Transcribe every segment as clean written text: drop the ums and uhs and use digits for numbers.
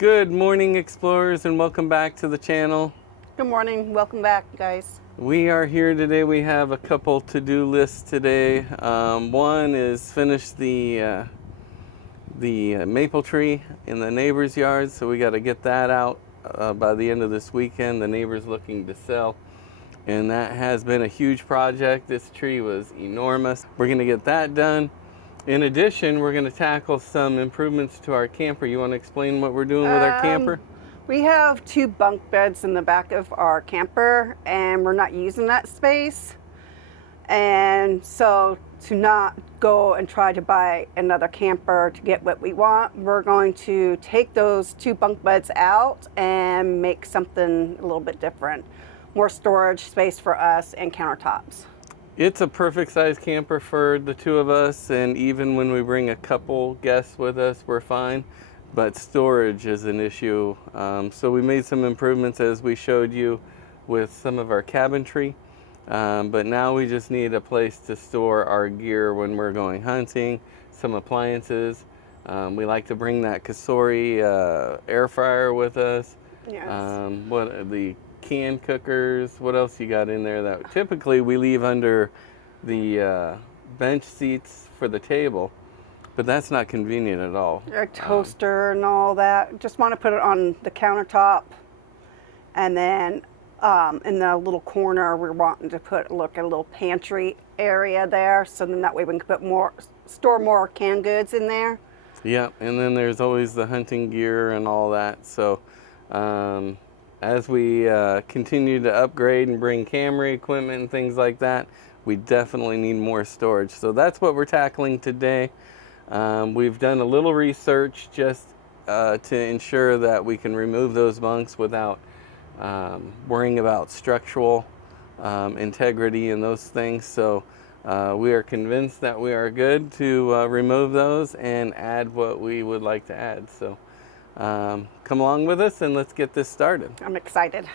Good morning, explorers, and welcome back to the channel. Good morning. Welcome back, guys. We are here today. We have a couple to-do lists today. One is finish the maple tree in the neighbor's yard, so we got to get that out by the end of this weekend. The neighbor's looking to sell, and that has been a huge project. This tree was enormous. We're going to get that done. In addition, we're going to tackle some improvements to our camper. You want to explain what we're doing with our camper? We have 2 bunk beds in the back of our camper, and we're not using that space. And so to not go and try to buy another camper to get what we want, we're going to take those 2 bunk beds out and make something a little bit different. More storage space for us and countertops. It's a perfect size camper for the 2 of us, and even when we bring a couple guests with us, we're fine. But storage is an issue. So we made some improvements as we showed you with some of our cabinetry. But now we just need a place to store our gear when we're going hunting, some appliances. We like to bring that Kasori air fryer with us. Yes. What the can cookers, what else you got in there that typically we leave under the bench seats for the table, but that's not convenient at all. A toaster and all that. Just want to put it on the countertop, and then in the little corner we're wanting to put a little pantry area there, so then that way we can store more canned goods in there. Yeah, and then there's always the hunting gear and all that. So as we continue to upgrade and bring camera equipment and things like that, we definitely need more storage. So that's what we're tackling today. We've done a little research just to ensure that we can remove those bunks without worrying about structural integrity and those things. So we are convinced that we are good to remove those and add what we would like to add. So come along with us and let's get this started. I'm excited.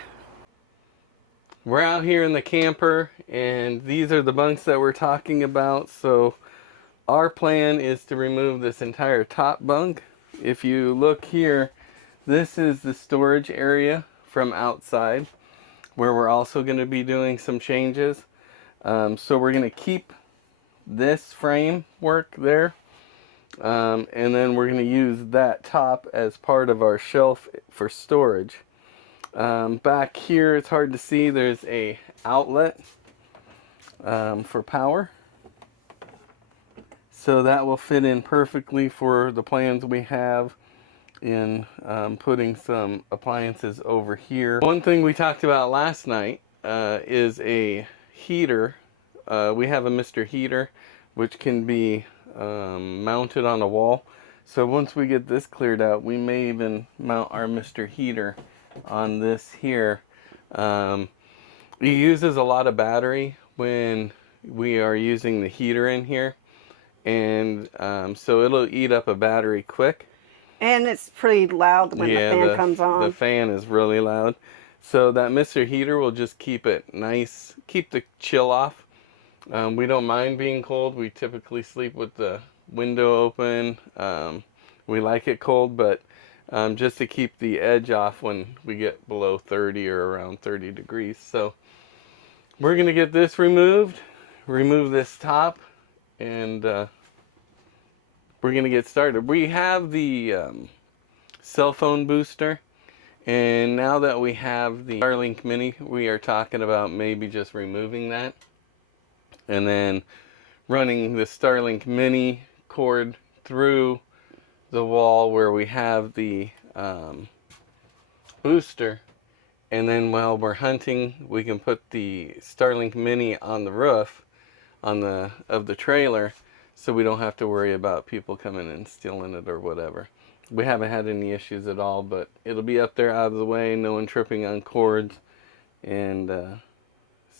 We're out here in the camper, and these are the bunks that we're talking about. So our plan is to remove this entire top bunk. If you look here, this is the storage area from outside, where we're also going to be doing some changes. So we're going to keep this framework there. And then we're going to use that top as part of our shelf for storage. Back here, it's hard to see, there's a outlet for power. So that will fit in perfectly for the plans we have in putting some appliances over here. One thing we talked about last night is a heater. We have a Mr. Heater, which can be mounted on a wall. So once we get this cleared out, we may even mount our Mr. Heater on this here. It uses a lot of battery when we are using the heater in here, and so it'll eat up a battery quick. And it's pretty loud when the fan comes on. The fan is really loud. So that Mr. Heater will just keep it nice, keep the chill off. We don't mind being cold. We typically sleep with the window open. We like it cold, but just to keep the edge off when we get below 30 or around 30 degrees. So we're going to get this removed, remove this top, and we're going to get started. We have the cell phone booster, and now that we have the Starlink Mini, we are talking about maybe just removing that and then running the Starlink Mini cord through the wall where we have the booster, and then while we're hunting we can put the Starlink Mini on the roof of the trailer, so we don't have to worry about people coming and stealing it or whatever. We haven't had any issues at all, but it'll be up there out of the way, no one tripping on cords, and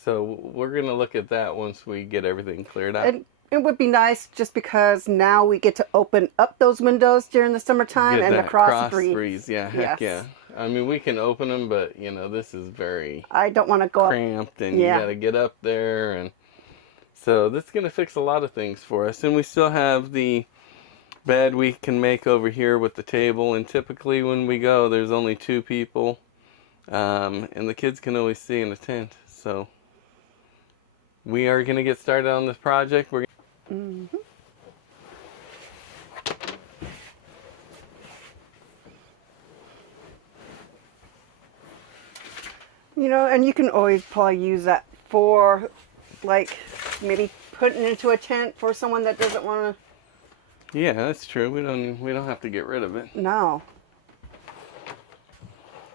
so we're going to look at that once we get everything cleared out. It would be nice just because now we get to open up those windows during the summertime and the cross breeze. Yeah, heck yeah. I mean, we can open them, but you know, this is very I don't want to go cramped, and you got to get up there, and so this is going to fix a lot of things for us. And we still have the bed we can make over here with the table, and typically when we go there's only 2 people, and the kids can always see in the tent. So we are going to get started on this project. Mm-hmm. You know, and you can always probably use that for, like, maybe putting into a tent for someone that doesn't want to. Yeah, that's true. We don't have to get rid of it. No.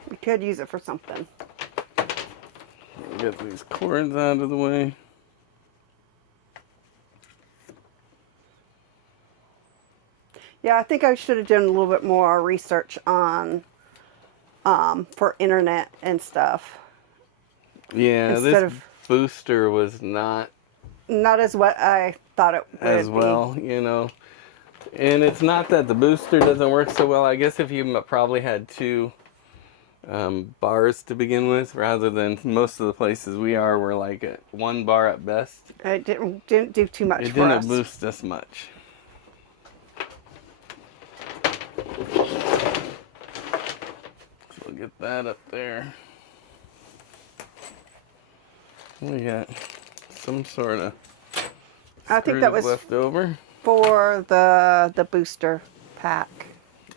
We could use it for something. Get these cords out of the way. Yeah, I think I should have done a little bit more research on for internet and stuff. Yeah, Instead this of booster was not as what I thought it would as well, be. you know. And it's not that the booster doesn't work so well. I guess if you probably had 2 bars to begin with, rather than most of the places we are, were like at 1 bar at best. It didn't do too much It for us. didn't boost us much. So we'll get that up there. We got some sort of I think that was left over. for the booster pack.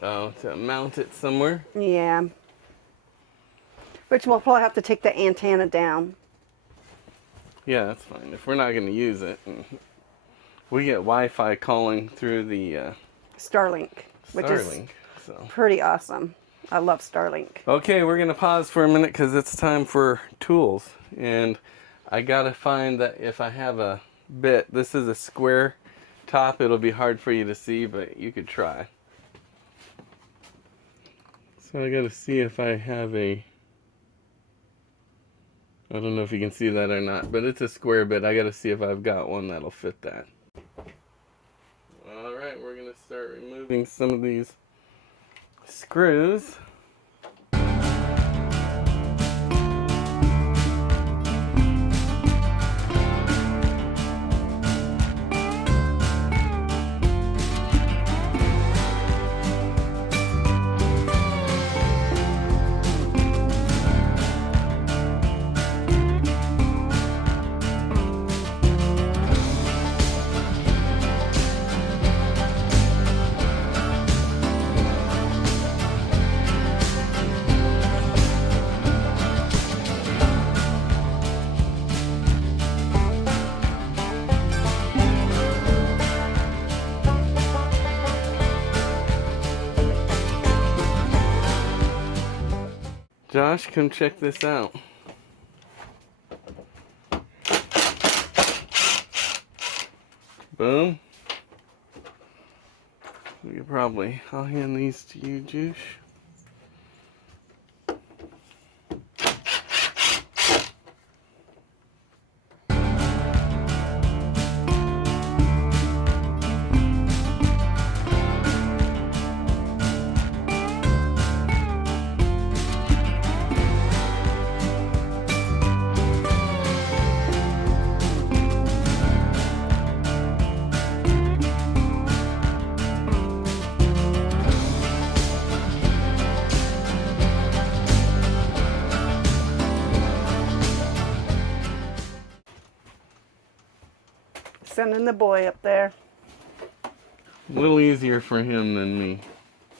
Oh, to mount it somewhere? Yeah. Which we'll probably have to take the antenna down. Yeah, that's fine. If we're not going to use it. We get Wi-Fi calling through the Starlink, which Starlink. is So. pretty awesome. I love Starlink. Okay, we're going to pause for a minute because it's time for tools. And I got to find that if I have a bit, this is a square top. It'll be hard for you to see, but you could try. So I got to see if I have I don't know if you can see that or not, but it's a square bit. I got to see if I've got one that'll fit that. Alright, we're going to start removing some of these screws. Josh, come check this out. Boom. I'll hand these to you, Juice. Sending the boy up there. A little easier for him than me.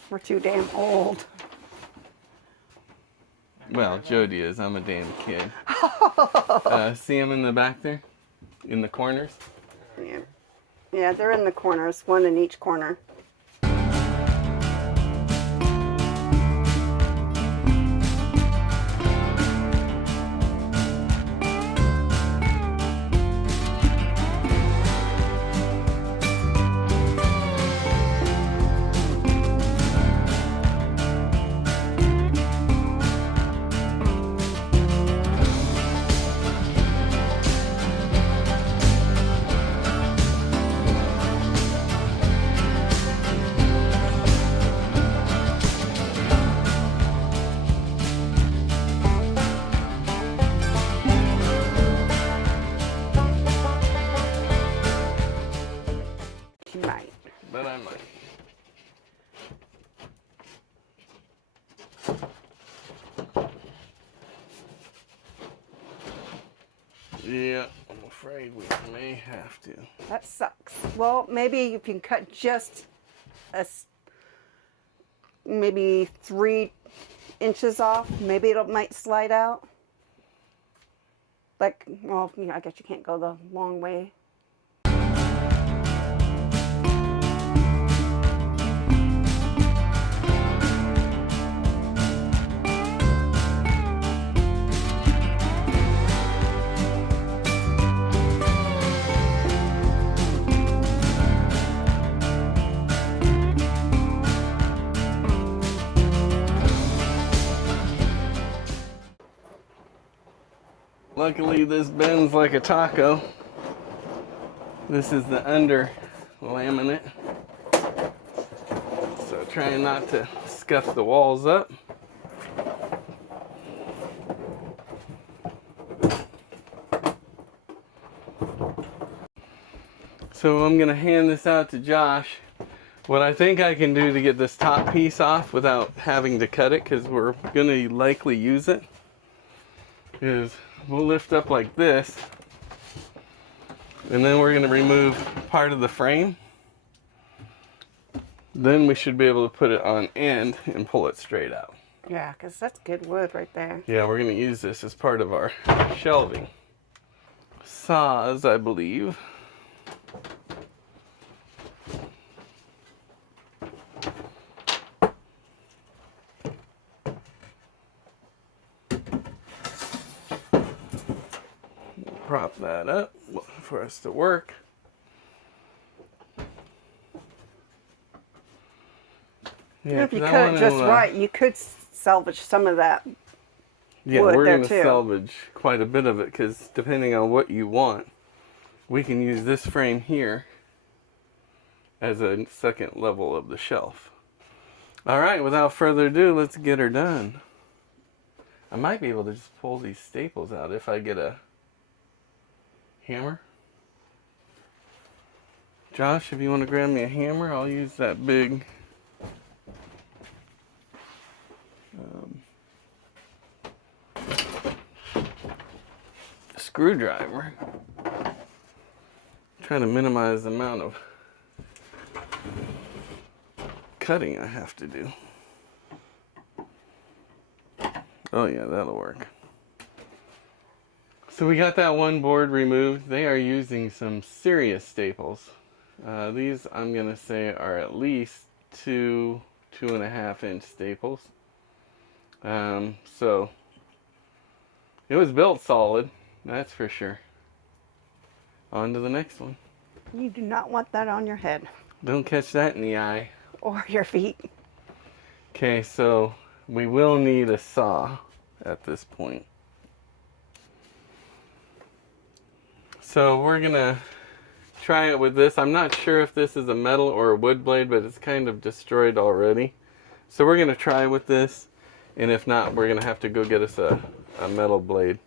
We're too damn old. Well, Jody is. I'm a damn kid. See him in the back there? In the corners? Yeah. Yeah, they're in the corners, one in each corner. Yeah, I'm afraid we may have to. That sucks. Well, maybe if you can cut just maybe 3 inches off, maybe it might slide out. Like, well, you know, I guess you can't go the long way. Luckily, this bends like a taco. This is the under laminate. So trying not to scuff the walls up. So I'm gonna hand this out to Josh. What I think I can do to get this top piece off without having to cut it, because we're gonna likely use it, is we'll lift up like this, and then we're gonna remove part of the frame. Then we should be able to put it on end and pull it straight out. Yeah, because that's good wood right there. Yeah, we're gonna use this as part of our shelving. Saws, I believe. Prop that up for us to work. Yeah, If you cut it just right, you could salvage some of that. Yeah, wood we're there going to too. salvage quite a bit of it, because depending on what you want, we can use this frame here as a second level of the shelf. All right, without further ado, let's get her done. I might be able to just pull these staples out if I get a hammer. Josh, if you want to grab me a hammer, I'll use that big screwdriver. Trying to minimize the amount of cutting I have to do. Oh yeah, that'll work. So we got that one board removed. They are using some serious staples. These, I'm gonna say, are at least 2.5 inch staples. So it was built solid, that's for sure. On to the next one. You do not want that on your head. Don't catch that in the eye. Or your feet. Okay, so we will need a saw at this point. So we're gonna try it with this. I'm not sure if this is a metal or a wood blade, but it's kind of destroyed already. So we're gonna try with this, and if not, we're gonna have to go get us a metal blade.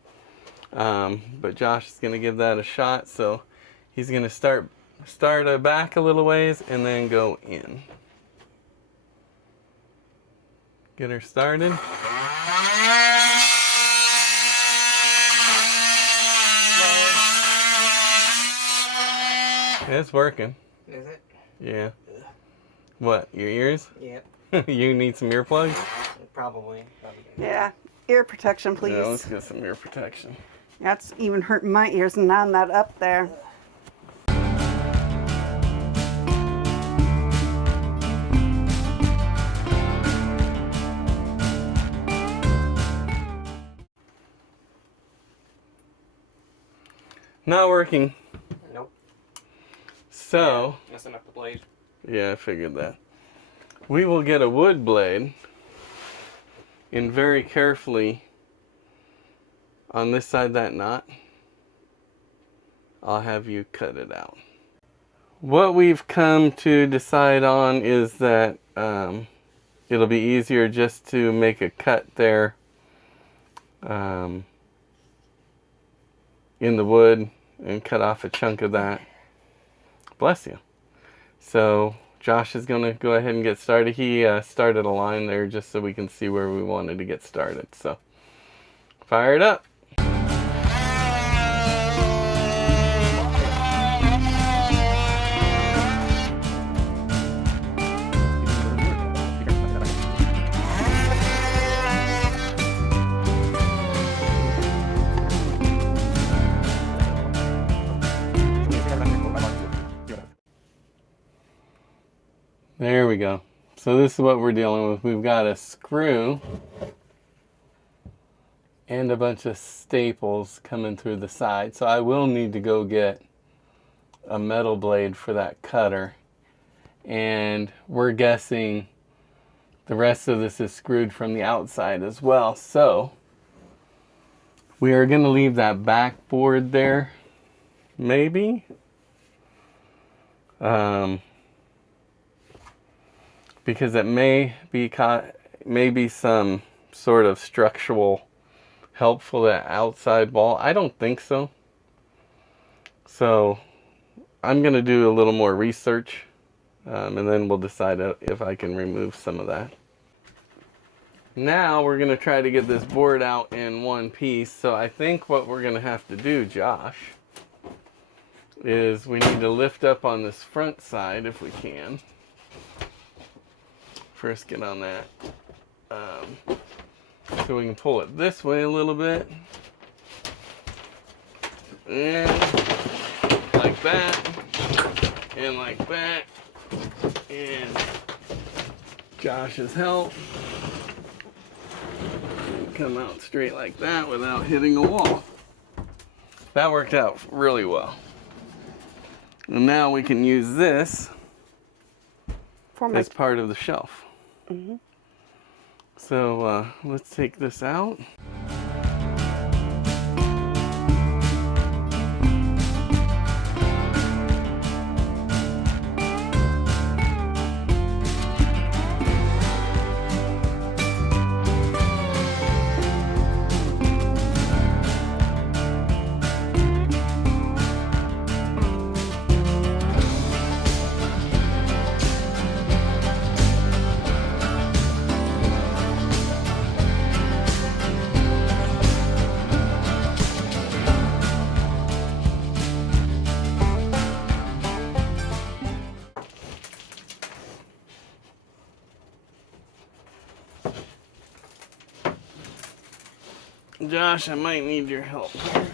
But Josh is gonna give that a shot, so he's gonna start back a little ways and then go in. Get her started. It's working. Is it? Yeah. What, your ears? Yep. You need some earplugs? Probably. Yeah. Ear protection, please. Yeah, let's get some ear protection. That's even hurting my ears, and now I'm not up there. Not working. Nope. So, Messing up the blade. yeah, I figured that. We will get a wood blade and very carefully on this side, that knot, I'll have you cut it out. What we've come to decide on is that it'll be easier just to make a cut there in the wood and cut off a chunk of that. Bless you. So Josh is going to go ahead and get started. He started a line there just so we can see where we wanted to get started. So fire it up. There we go. So this is what we're dealing with. We've got a screw and a bunch of staples coming through the side. So I will need to go get a metal blade for that cutter. And we're guessing the rest of this is screwed from the outside as well. So we are going to leave that backboard there, maybe. Because it may be some sort of structural help for that outside wall. I don't think so. So I'm going to do a little more research, and then we'll decide if I can remove some of that. Now we're going to try to get this board out in one piece. So I think what we're going to have to do, Josh, is we need to lift up on this front side if we can. First get on that. So we can pull it this way a little bit. And like that. And like that. And Josh's help. Come out straight like that without hitting a wall. That worked out really well. And now we can use this as part of the shelf. Mm-hmm. So let's take this out. Josh, I might need your help here.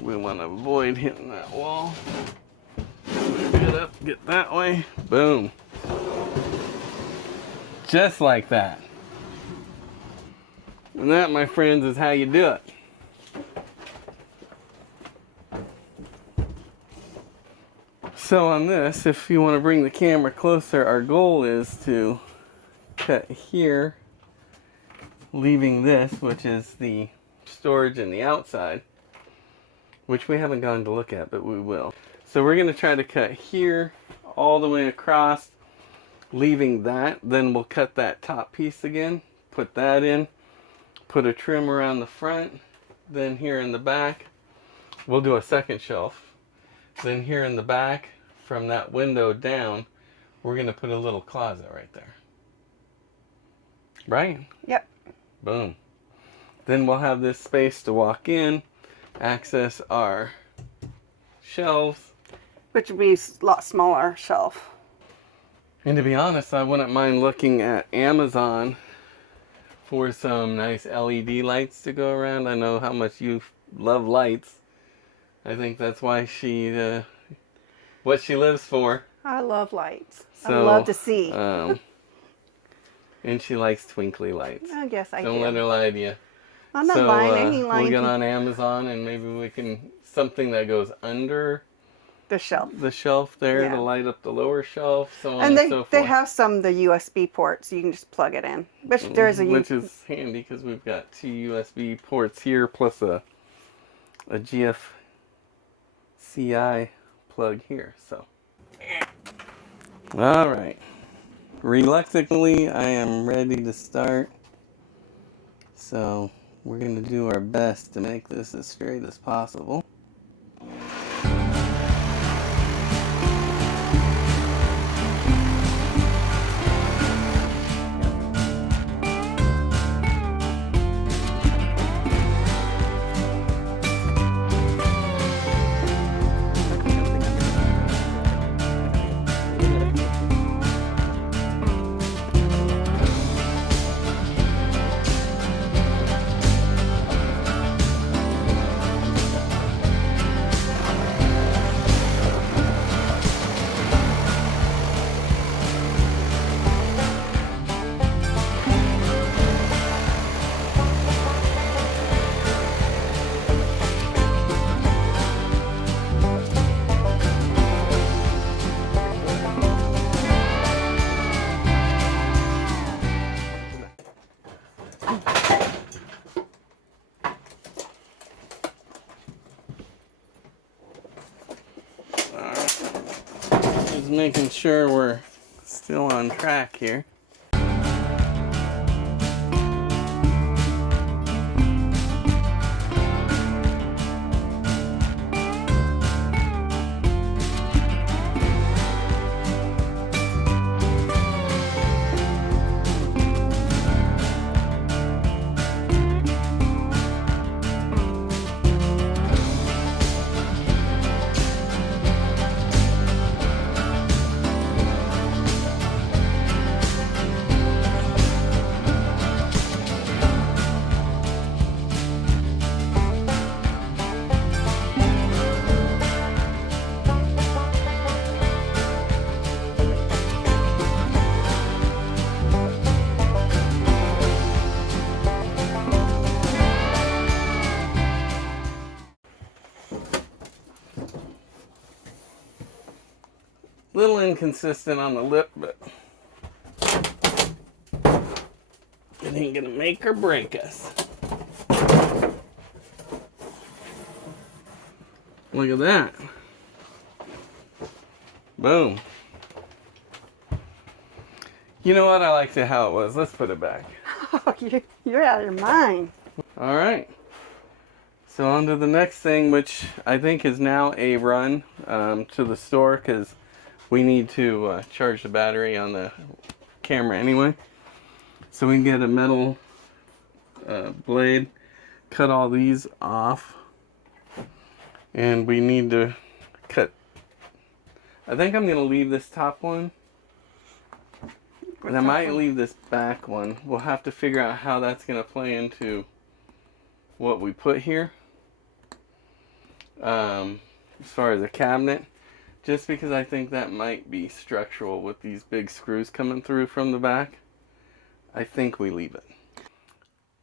We want to avoid hitting that wall. Get up, get that way. Boom. Just like that. And that, my friends, is how you do it. So on this, if you want to bring the camera closer, our goal is to cut here, leaving this, which is the storage in the outside, which we haven't gone to look at, but we will. So we're going to try to cut here all the way across, leaving that. Then we'll cut that top piece again, put that in, put a trim around the front. Then here in the back, we'll do a second shelf. Then here in the back, from that window down, we're going to put a little closet right there. Right? Yep. Boom. Then we'll have this space to walk in, access our shelves. Which would be a lot smaller shelf. And to be honest, I wouldn't mind looking at Amazon for some nice LED lights to go around. I know how much you love lights. I think that's why what she lives for. I love lights. So, I love to see. And she likes twinkly lights. I guess I Don't do. let her lie to you. I'm not buying any We'll lights. get on Amazon and maybe we can, something that goes under The shelf. the shelf there Yeah. to light up the lower shelf, so on And and so forth. they have the USB ports, so you can just plug it in. Which there's a Which is handy because we've got two USB ports here plus a GFCI plug here. So, all right. Reluctantly, I am ready to start. So we're going to do our best to make this as straight as possible. making sure we're still on track here. Little inconsistent on the lip, but it ain't gonna make or break us. Look at that. Boom. You know what? I liked it how it was. Let's put it back. Oh, you're out of your mind. All right. So on to the next thing, which I think is now a run to the store, because we need to charge the battery on the camera anyway. So we can get a metal blade, cut all these off, and we need to cut. I think I'm going to leave this top one, and I might leave this back one. We'll have to figure out how that's going to play into what we put here as far as a cabinet. Just because I think that might be structural with these big screws coming through from the back. I think we leave it.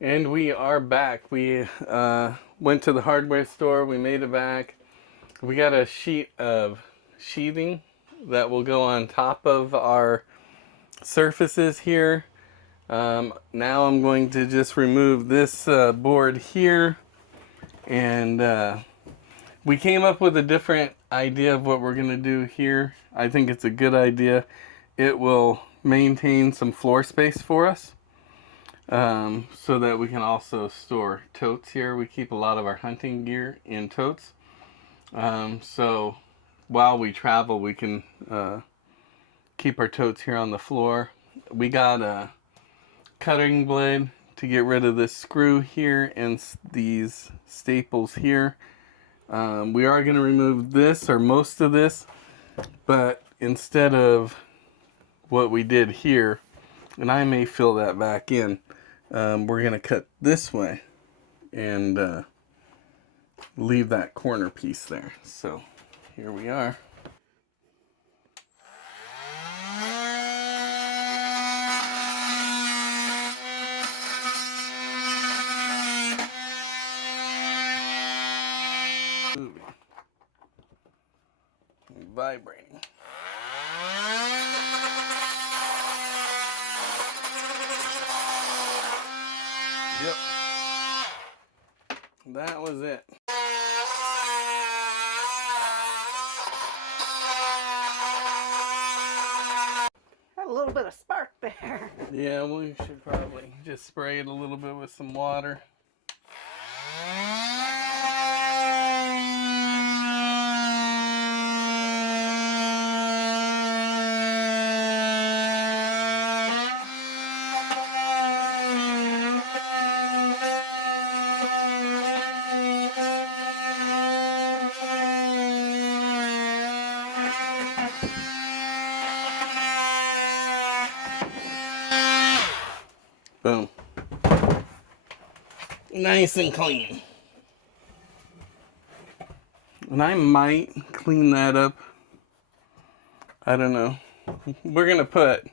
And we are back. We went to the hardware store. We made it back. We got a sheet of sheathing that will go on top of our surfaces here. Now I'm going to just remove this board here. And we came up with a different idea of what we're going to do here. I think it's a good idea. It will maintain some floor space for us, so that we can also store totes here. We keep a lot of our hunting gear in totes, so while we travel we can keep our totes here on the floor. We got a cutting blade to get rid of this screw here and these staples here. We are going to remove this, or most of this, but instead of what we did here, and I may fill that back in, we're going to cut this way and leave that corner piece there. So here we are. Vibrating. Yep. That was it. Had a little bit of spark there. Yeah, we should probably just spray it a little bit with some water. Boom. Nice and clean. And I might clean that up. I don't know. We're going to put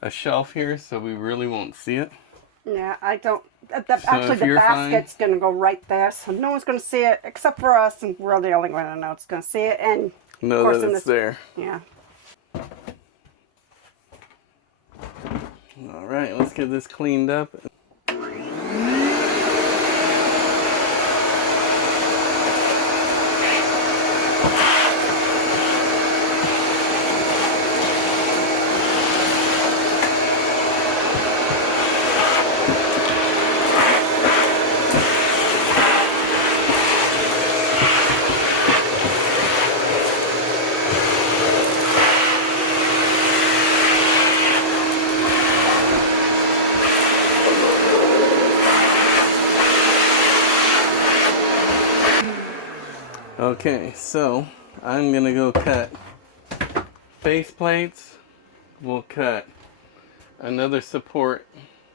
a shelf here so we really won't see it. Yeah, I don't. Actually, the basket's going to go right there, so no one's going to see it except for us, and we're the only one that knows it's going to see it. And know of course, that it's there. Yeah. All right, let's get this cleaned up. Okay, so I'm gonna go cut face plates. We'll cut another support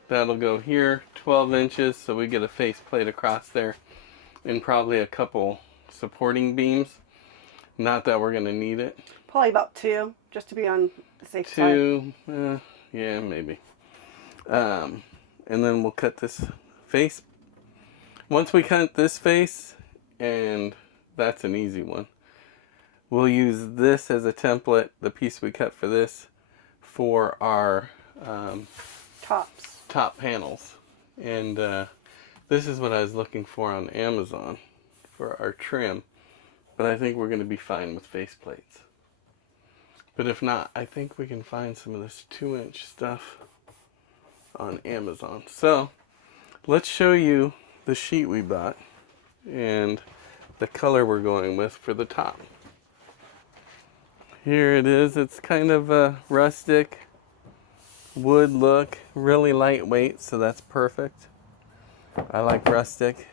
that'll go here, 12 inches, so we get a face plate across there, and probably a couple supporting beams. Not that we're gonna need it. Probably about 2, just to be on the safe side. 2, yeah, maybe. And then we'll cut this face. Once we cut this face, and that's an easy one, we'll use this as a template, the piece we cut for this, for our top panels. And this is what I was looking for on Amazon for our trim, but I think we're going to be fine with face plates. But if not, I think we can find some of this 2-inch stuff on Amazon. So let's show you the sheet we bought and the color we're going with for the top. Here it is. It's kind of a rustic wood look, really lightweight, so that's perfect. I like rustic,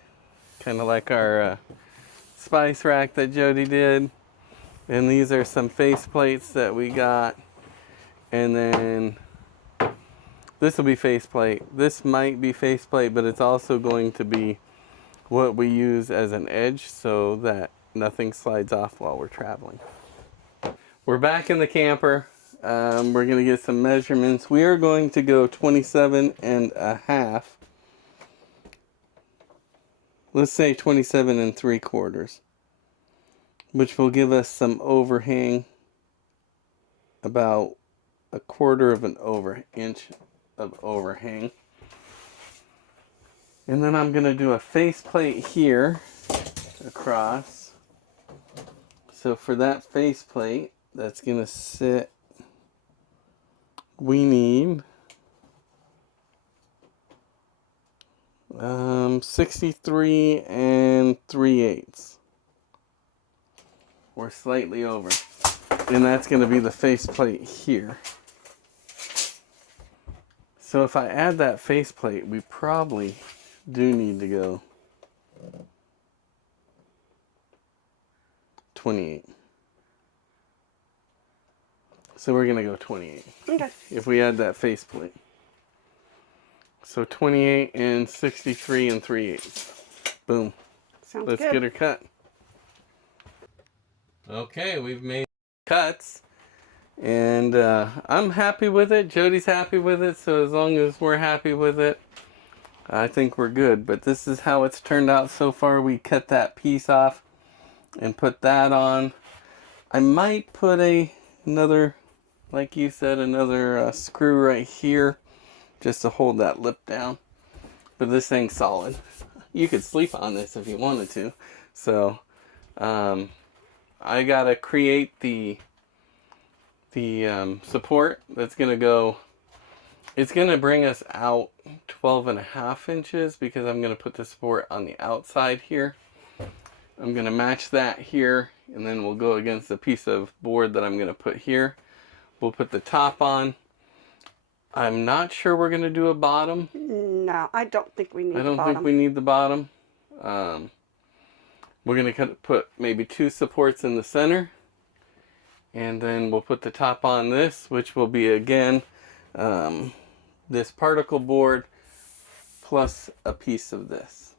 kind of like our spice rack that Jody did. And these are some face plates that we got. And then this will be faceplate. This might be faceplate, but it's also going to be what we use as an edge so that nothing slides off while we're traveling. We're back in the camper. We're going to get some measurements. We are going to go 27.5. Let's say 27 3/4, which will give us some overhang, about 1/4 of an inch of overhang. And then I'm going to do a face plate here across. So for that face plate, that's going to sit, we need 63 3/8, or slightly over. And that's going to be the face plate here. So if I add that face plate, we probably do need to go 28. So we're going to go 28. Okay. If we add that face plate. So 28 and 63 3/8. Boom. Sounds Let's good. get her cut. Okay, we've made cuts. And I'm happy with it. Jody's happy with it. So as long as we're happy with it, I think we're good. But this is how it's turned out so far. We cut that piece off and put that on. I might put another, like you said, another screw right here just to hold that lip down. But this thing's solid. You could sleep on this if you wanted to. So I gotta create the support that's gonna go. It's gonna bring us out 12.5 inches because I'm gonna put the support on the outside here. I'm gonna match that here, and then we'll go against the piece of board that I'm gonna put here. We'll put the top on. I'm not sure we're gonna do a bottom. No, I don't think we need I don't the bottom. think we need the bottom. We're gonna put maybe 2 supports in the center, and then we'll put the top on this, which will be again this particle board plus a piece of this.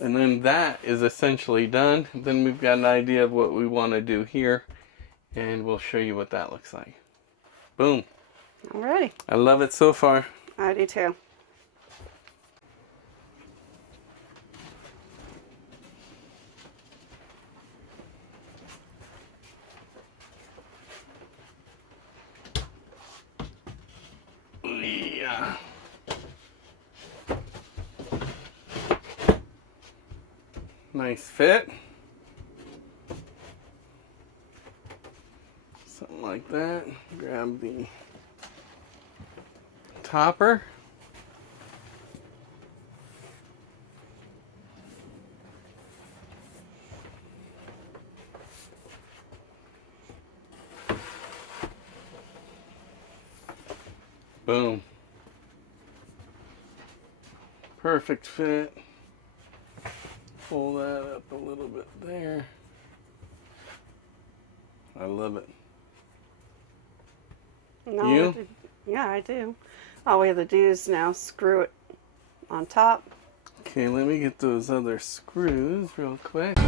And then that is essentially done. Then we've got an idea of what we want to do here, and we'll show you what that looks like. Boom. Alrighty. I love it so far. I do too. Yeah. Nice fit. Something like that. Grab the topper. Boom. Perfect fit. pull that up a little bit there. I love it. No, You? yeah, I do. All we have to do is now screw it on top. Okay, let me get those other screws real quick.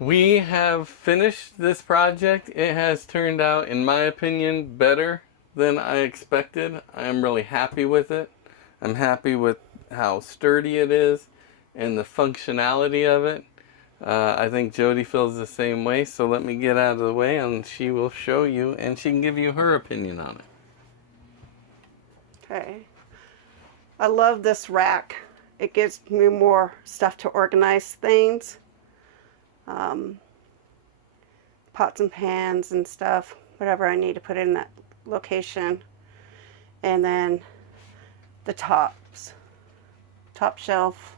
We have finished this project. It has turned out, in my opinion, better than I expected. I am really happy with it. I'm happy with how sturdy it is and the functionality of it. I think Jody feels the same way, so let me get out of the way and she will show you and she can give you her opinion on it. Okay. I love this rack. It gives me more stuff to organize things. Pots and pans and stuff, whatever I need to put in that location. And then the top shelf,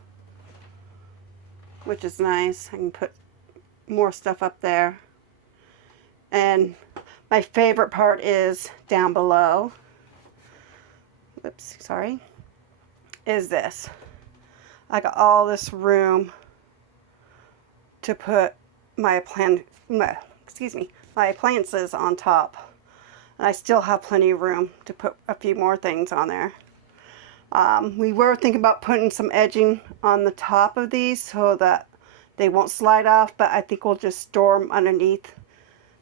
which is nice. I can put more stuff up there. And my favorite part is down below. Oops, sorry. Is this. I got all this room to put my appliances on top. And I still have plenty of room to put a few more things on there. We were thinking about putting some edging on the top of these so that they won't slide off, but I think we'll just store them underneath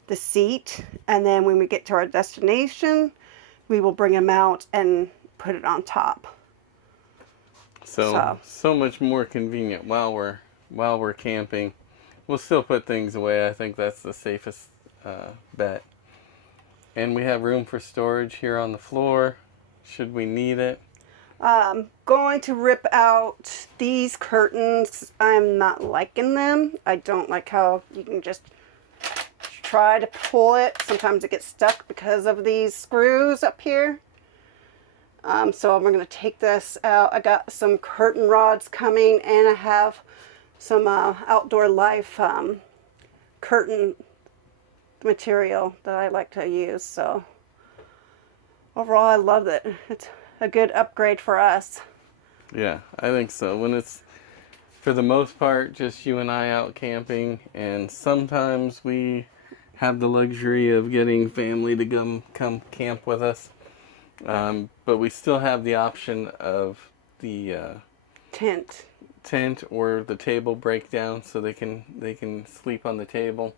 the seat, and then when we get to our destination, we will bring them out and put it on top. So much more convenient while we're camping. We'll still put things away. I think that's the safest bet. And we have room for storage here on the floor, should we need it. Going to rip out these curtains. I'm not liking them. I don't like how you can just try to pull it. Sometimes it gets stuck because of these screws up here. So we're going to take this out. I got some curtain rods coming, and I have some Outdoor Life curtain material that I like to use. So overall, I love it. It's a good upgrade for us. Yeah, I think so. When it's, for the most part, just you and I out camping, and sometimes we have the luxury of getting family to come camp with us. But we still have the option of the tent or the table breakdown, so they can sleep on the table.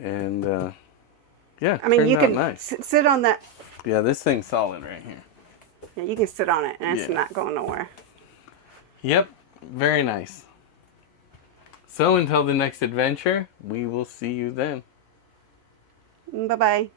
And yeah, I mean, you can nice. sit on that. Yeah, this thing's solid right here. Yeah, you can sit on it, and it's not going nowhere. Yep, very nice. So until the next adventure, we will see you then. Bye-bye.